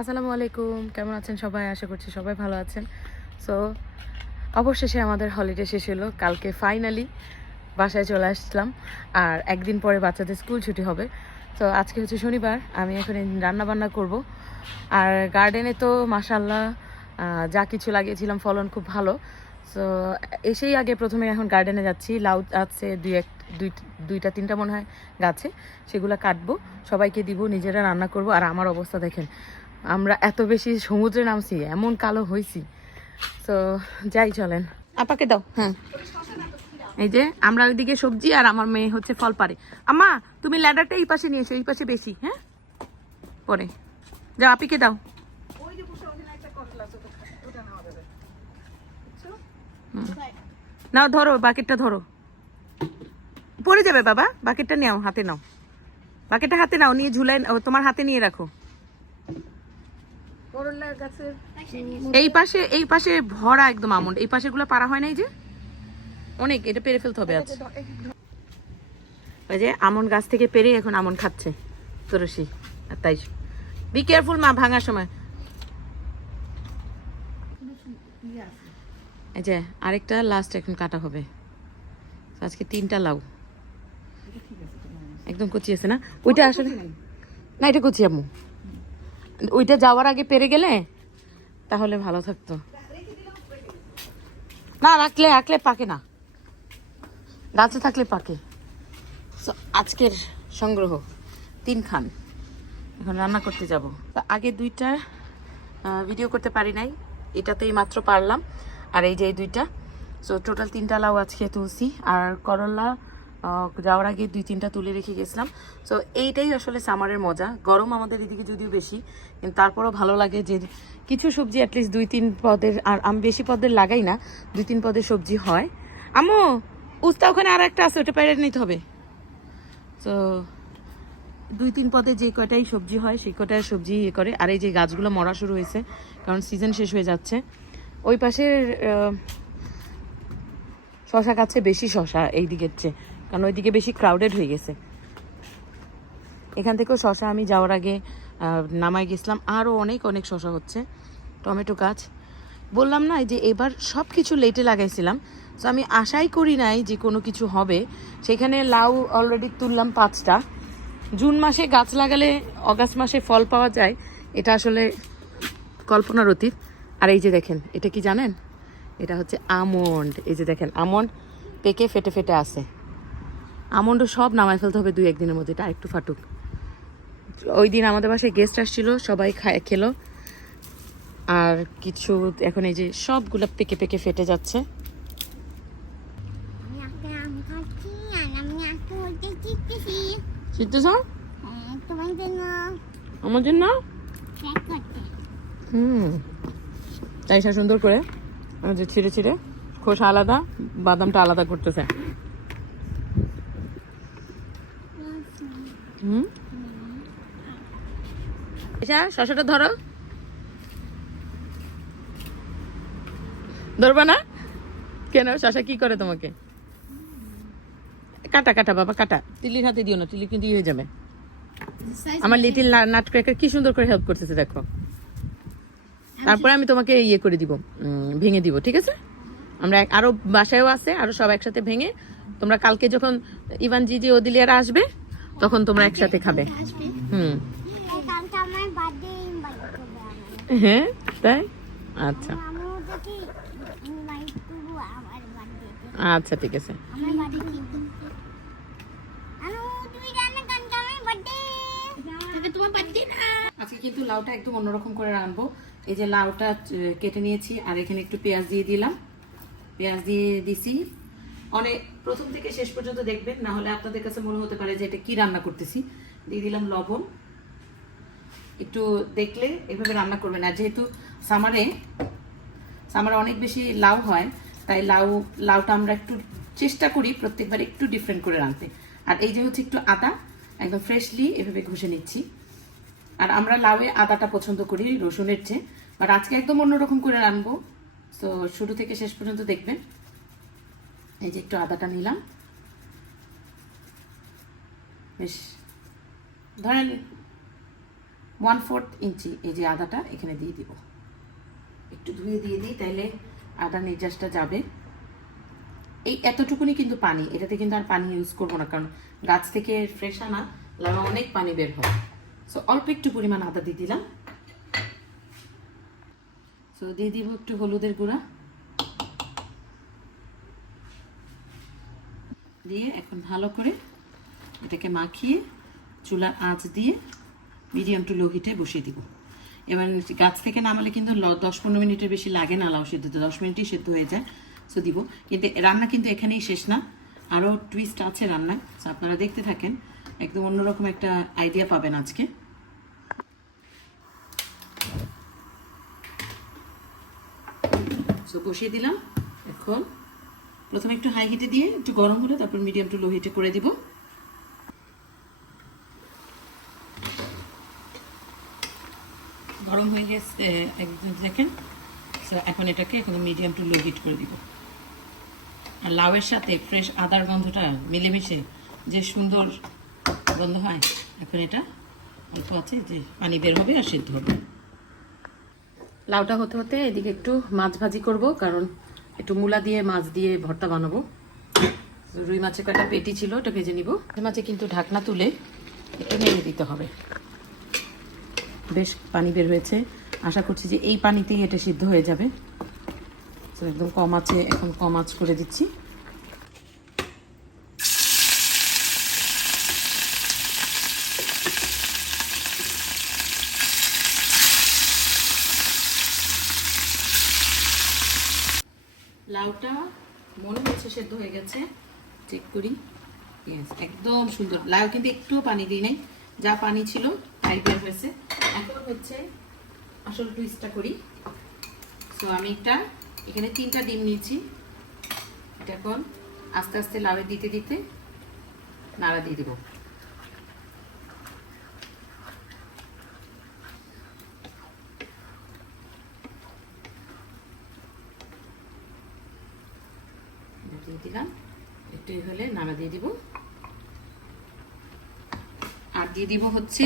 আসসালামু আলাইকুম, কেমন আছেন সবাই? আশা করছি সবাই ভালো আছেন। সো অবশেষে আমাদের হলিডে শেষ হলো। কালকে ফাইনালি বাসায় চলে আসলাম। আর একদিন পরে বাচ্চাদের স্কুল ছুটি হবে। তো আজকে হচ্ছে শনিবার। আমি এখন রান্না বান্না করব। আর গার্ডেনে তো মাসাল্লাহ যা কিছু লাগিয়েছিলাম ফলন খুব ভালো। সো এসেই আগে প্রথমে এখন গার্ডেনে যাচ্ছি। লাউ আছে, দুই এক, দুই, দুইটা, তিনটা মনে হয় গাছে। সেগুলো কাটবো। সবাইকে দিব, নিজেরা রান্না করব। আর আমার অবস্থা দেখেন আমরা এত বেশি সমুদ্রে নামছি এমন কালো হয়েছি তো যাই চলেন। আপাকে দাও। হ্যাঁ। এই যে আমরা ওইদিকে সবজি আর আমার মেয়ে হচ্ছে ফল পারে আম্মা তুমি ল্যাডারটা এই পাশে নিয়ে এসো এই পাশে বেশি হ্যাঁ? পরে। যাও আপিকে দাও। নাও ধরো বাকেটটা ধরো। পড়ে যাবে বাবা বাকেটটা নাও হাতে নাও। বাকেটটা হাতে নাও নিয়ে ঝুলাই তোমার হাতে নিয়ে রাখো। করলা গাছের এই পাশে এই পাশে ভরা একদম আমন্ড। এই পাশে গুলো পারা হয় নাই যে? অনেক এটা পেরে ফেলতে হবে আজ। ওই যে আমন গাছ থেকে পেরে এখন আমন খাচ্ছে তুরসী আর তাই। বি কেয়ারফুল মা ভাঙার সময়। এই যে আরেকটা লাস্ট এখন কাটা হবে। আজকে তিনটা লাউ। একদম কচি আছে না? ওইটা আসলে না এটা কচি আম্মু। ওইটা যাওয়ার আগে পেরে গেলে তাহলে ভালো থাকতো। না, রাখলে রাখলে পাকে না। গাছে থাকলে পাকে। আজকের সংগ্রহ, তিন খান। এখন রান্না করতে যাব। আগে দুইটা ভিডিও করতে পারি নাই। এটাতেই মাত্র পারলাম। আর এই যে এই দুইটা। সো টোটাল তিনটা লাউ আজকে তুলছি। আর করলা যাওয়ার আগে দুই তিনটা তুলে রেখে গেছিলাম। সো এইটাই আসলে সামারের মজা। গরম আমাদের এদিকে যদিও বেশি, কিন্তু তারপরও ভালো লাগে যে কিছু সবজি অ্যাটলিস্ট দুই তিন পদের, আর আমি বেশি পদের লাগাই না, দুই তিন পদের সবজি হয়। আমো উস্তা, ওখানে আর একটা আছে, ওটা পেরে নিতে হবে। তো দুই তিন পদে যে কয়টাই সবজি হয়, সেই কয়টাই সবজি ইয়ে করে। আর এই যে গাছগুলো মরা শুরু হয়েছে, কারণ সিজন শেষ হয়ে যাচ্ছে। ওই পাশের শশা গাছে বেশি শশা, এই দিকের চেয়ে। কারণ ওইদিকে বেশি ক্রাউডেড হয়ে গেছে। এখান থেকেও শশা আমি যাওয়ার আগে নামায় গেছিলাম। আরও অনেক অনেক শশা হচ্ছে। টমেটো গাছ। বললাম না যে এবার সব কিছু লেটে লাগাইছিলাম। তো আমি আশাই করি নাই যে কোনো কিছু হবে। সেখানে লাউ অলরেডি তুললাম পাঁচটা। জুন মাসে গাছ লাগালে অগাস্ট মাসে ফল পাওয়া যায়। এটা আসলে কল্পনার অতীত। আর এই যে দেখেন, এটা কি জানেন? এটা হচ্ছে আমন্ড। এই যে দেখেন, আমন্ড পেকে ফেটে ফেটে আছে। আমন্ডও সব নামায় ফেলতে হবে দুই একদিনের মধ্যে এটা একটু ফাটুক। ওই দিন আমাদের বাসায় গেস্ট আসছিল সবাই খায় খেলো। আর কিছু এখন এই যে সবগুলো পেকে পেকে ফেটে যাচ্ছে। হ্যাঁ, আমার জন্য? হুম। তাই সুন্দর করে ছিঁড়ে ছিঁড়ে খোসা আলাদা বাদামটা আলাদা করতেছে। হুম? শশাটা ধরো। ধরবা না? কেন শশা কি করে তোমাকে? কাটা কাটা বাবা কাটা। তিলির হাতে দিও না তিলি কিন্তু ইয়ে হয়ে যাবে। আমার লিটিল নাট ক্র্যাকার কি সুন্দর করে হেল্প করতেছে দেখো। তারপরে আমি তোমাকে ইয়ে করে দিব ভেঙে দিব ঠিক আছে? আমরা এক- আরও বাসায়ও আছে আরও সব একসাথে ভেঙে। তোমরা কালকে যখন ইভান জিজি ওদিলিয়ারা আসবে তখন তোমরা একসাথে খাবে। হুম। হ্যাঁ? তাই? আচ্ছা। আচ্ছা ঠিক আছে। আজকে কিন্তু লাউটা একদম অন্যরকম করে রানবো এই যে লাউটা কেটে নিয়েছি, আর এখানে একটু পেঁয়াজ দিয়ে দিলাম। পেঁয়াজ দিয়ে দিছি। অনেক প্রথম থেকে শেষ পর্যন্ত দেখবেন, না হলে আপনাদের কাছে মনে হতে পারে যে এটা কি রান্না করতেছি। দিয়ে দিলাম লবণ। একটু দেখলে এভাবে রান্না করবেন। আর যেহেতু সামারে সামারে অনেক বেশি লাউ হয়, তাই লাউ, লাউটা আমরা একটু চেষ্টা করি প্রত্যেকবার একটু ডিফারেন্ট করে রাঁধতে। আর এই যে হচ্ছে একটু আদা, একদম ফ্রেশলি এভাবে ঘষে নিচ্ছি। আর আমরা লাউয়ে আদাটা পছন্দ করি, রসুনের চেয়ে। বাট আজকে একদম অন্যরকম করে রানবো তো শুরু থেকে শেষ পর্যন্ত দেখবেন। এই যে একটু আদাটা নিলাম। বেশ। ধরেন ওয়ান ফোর্থ ইঞ্চি এই যে আদাটা এখানে দিয়ে দিব। একটু ধুয়ে দিয়ে দিই, তাইলে আদা নির্যাসটা যাবে। এই এতটুকুনি কিন্তু পানি, এটাতে কিন্তু আর পানি ইউজ করব না, কারণ গাছ থেকে ফ্রেশ আনা লাগা অনেক পানি বের হয়। সো অল্প একটু পরিমাণ আদা দিয়ে দিলাম। সো দিয়ে দিব একটু হলুদের গুঁড়া। দিয়ে এখন ভালো করে এটাকে মাখিয়ে চুলার আঁচ দিয়ে মিডিয়াম টু লো হিটে বসিয়ে দিব। এবার গাছ থেকে নামালে কিন্তু দশ পনেরো মিনিটের বেশি লাগে না লাউ সেদ্ধ। দশ মিনিটই সেদ্ধ হয়ে যায় সো দিব। কিন্তু রান্না কিন্তু এখানেই শেষ না। আরও টুইস্ট আছে রান্নায় সো আপনারা দেখতে থাকেন। একদম অন্যরকম একটা আইডিয়া পাবেন আজকে। সো বসিয়ে দিলাম, এখন প্রথমে একটু হাই হিটে দিয়ে একটু গরম হলে তারপর মিডিয়াম টু লো হিটে করে দিব। গরম হয়ে গেছে একদম দেখেন So, এখন এটাকে এখন মিডিয়াম টু লো হিট করে দিব। আর লাউয়ের সাথে ফ্রেশ আদার গন্ধটা মিলেমিশে যে সুন্দর গন্ধ হয় এখন এটা অল্প আছে যে পানি বের হবে আর সিদ্ধ হবে। লাউটা হতে হতে এদিকে একটু মাছ ভাজি করব কারণ একটু মূলা দিয়ে, মাছ দিয়ে ভর্তা বানাবো। রুই মাছের কটা পেটি ছিল, ওটা ভেজে নিব। মাছে কিন্তু ঢাকনা তুলে একটু নেড়ে দিতে হবে। বেশ পানি বের হয়েছে। আশা করছি যে এই পানিতেই এটা সিদ্ধ হয়ে যাবে। একদম কম আছে, এখন কম আঁচ করে দিচ্ছি। লাউটা মনে হচ্ছে সেদ্ধ হয়ে গেছে। চেক করি। একদম সুন্দর। লাউ কিন্তু একটুও পানি দিই নাই। যা পানি ছিল, তাই বের হয়েছে। এখন হচ্ছে আসল টুইস্টটা করি। সো আমি একটা, এখানে তিনটা ডিম নিয়েছি। এটা এখন আস্তে আস্তে লাউয়ে দিতে দিতে নাড়া দিয়ে দিব। দিয়ে দিলাম। একটু হলে নাড়া দিয়ে দিব। আর দিয়ে দিব হচ্ছে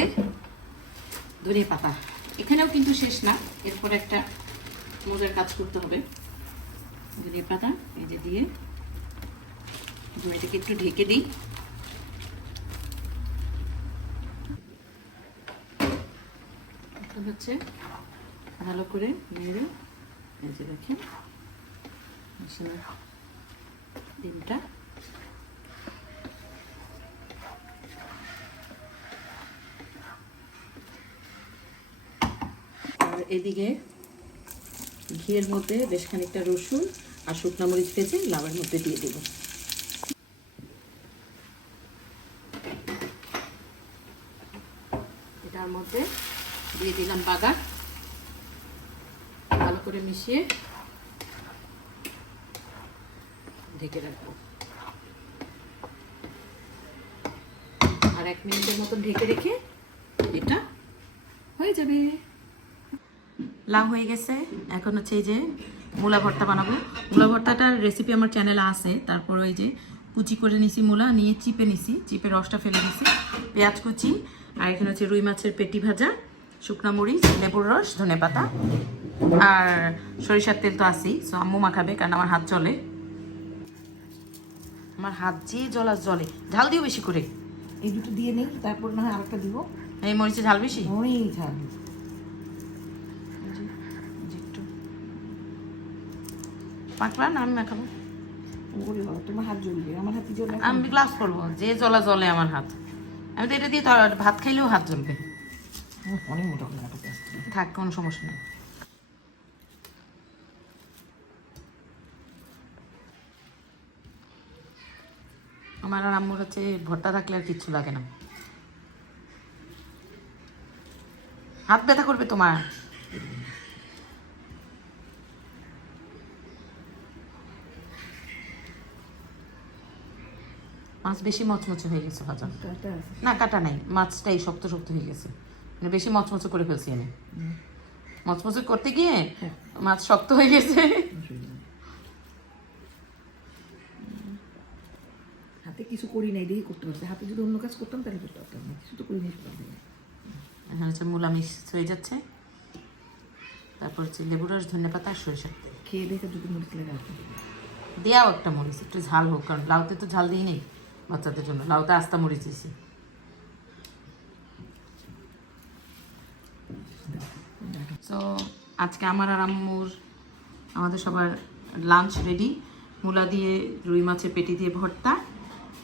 ধনিয়া পাতা। এখানেও কিন্তু শেষ না, এরপর একটা মজার কাজ করতে হবে। ধনিয়া পাতা, এই যে দিয়ে এখন এটাকে একটু ঢেকে দিই। হচ্ছে ভালো করে নেড়ে, এই যে দেখেন ডিমটা আর এদিকে ঘিয়ের মধ্যে বেশ খানিকটা রসুন আর শুকনা মরিচ ভেজে লাউয়ের মধ্যে দিয়ে দেব। এটার মধ্যে দিয়ে দিলাম বাগার। ভালো করে মিশিয়ে ঢেকে রাখব। আর এক মিনিটের মতন ঢেকে রেখে এটা হয়ে যাবে। লাউ হয়ে গেছে। এখন হচ্ছে এই যে মূলা ভর্তা বানাবো। মূলা ভর্তাটার রেসিপি আমার চ্যানেলে আছে। তারপর ওই যে কুচি করে নিছি মূলা, নিয়ে চিপে নিছি। চিপে রসটা ফেলে দিছি পেঁয়াজ কুচি, আর এখানে হচ্ছে রুই মাছের পেটি ভাজা, শুকনো মরিচ, লেবুর রস ধনে পাতা আর সরিষার তেল তো আছেই সো আম্মু মাখাবে, কারণ আমার হাত জলে আমার হাত যে জলা জলে ঝাল দিও বেশি করে। এই দুটো দিয়ে নেই তারপর না হয় আরেকটা দিব। এই মরিচে ঝাল বেশি? অনেক ঝাল। পাকলা না আমি মাখাবো? ওরে বাবা তোমার হাত জ্বলবে আমার হাতে জ্বলবে আমি গ্লাস করব যে জলা জলে আমার হাত। আমি তো এটা দিয়ে ভাত খাইলেও হাত জ্বলবে। অনেক মোটা করে থাক কোনো সমস্যা নেই। আমার আর আম্মুর হচ্ছে ভর্তা থাকলে আর কিচ্ছু লাগে না। হাত ব্যথা করবে তোমার। মাছ বেশি মচমচে হয়ে গেছে ভাজা। না কাটা নাই মাছটাই শক্ত শক্ত হয়ে গেছে। মানে বেশি মচমচে করে ফেলছি আমি। মচমচে করতে গিয়ে মাছ শক্ত হয়ে গেছে। হাতে কিছু করি নাই দেখি করতে পারছি হাতে যদি অন্য কাজ করতাম তাহলে করতে পারতাম না। কিছু তো করি নাই করতে এখানে হচ্ছে মূলা মিক্স হয়ে যাচ্ছে। তারপর হচ্ছে লেবু রস ধনে পাতা আর সরিষার তেল। খেয়ে দেখে যদি মরিচ লেগে আসবে দেওয়াও একটা মরিচ একটু ঝাল হোক কারণ লাউতে তো ঝাল দিই নেই বাচ্চাদের জন্য। লাউতে আস্তা মরিচ দিয়েছি। সো আজকে আমার আর আম্মুর আমাদের সবার লাঞ্চ রেডি মূলা দিয়ে রুই মাছের পেটি দিয়ে ভর্তা।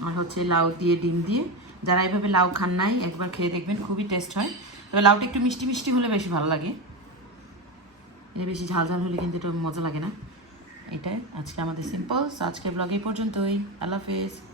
আর হচ্ছে লাউ দিয়ে, ডিম দিয়ে। যারা এভাবে লাউ খান নাই, একবার খেয়ে দেখবেন, খুবই টেস্ট হয়। তবে লাউটা একটু মিষ্টি মিষ্টি হলে বেশি ভালো লাগে। এটা বেশি ঝাল ঝাল হলে কিন্তু এটা মজা লাগে না। এটাই আজকে আমাদের সিম্পল আজকে ব্লগ এই পর্যন্তই। আল্লাহ হাফেজ।